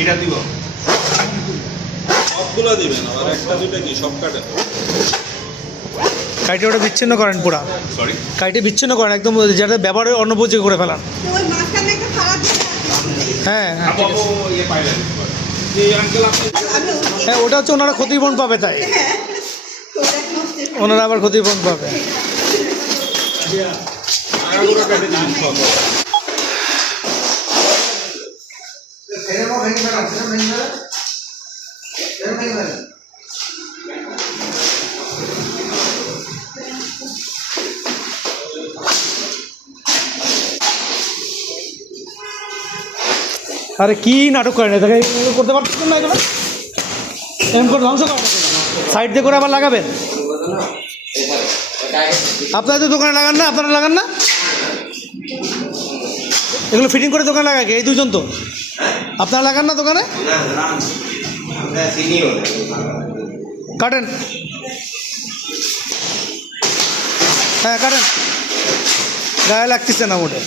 এটা দিব সবগুলো দিবেন আবার একটা দুইটা কি সব কাটেন কাইটে ওটা বিচ্ছিন্ন করেন পুরা সরি কাইটে বিচ্ছিন্ন করেন একদম যাতে ব্যবহারের অনুপযোগী করে ফেলান ওই মাঝখানে একটা খারাপ হ্যাঁ হ্যাঁ আপু আপু ইয়ে পাইলেন যে আঙ্কেল আপনি হ্যাঁ ওটা হচ্ছে ওনারা ক্ষতিপূরণ পাবে তাই আমি ওনারা আবার ক্ষতিপূরণ পাবে আগাগুলো কেটে দিন সব আরে কি নাটক করেন এটাকে এগুলো করতে পারতেছেন না এগুলো এরকম করে ধ্বংস করেন সাইড দিয়ে করে আবার লাগাবেন আপনারা তো দোকানে লাগান না আপনারা লাগান না এগুলো ফিটিং করে দোকানে লাগায় কি এই দুজন তো আপনারা লাগান না দোকানে কাটেন হ্যাঁ কাটেন গায়ে লাগতেছে না মোটে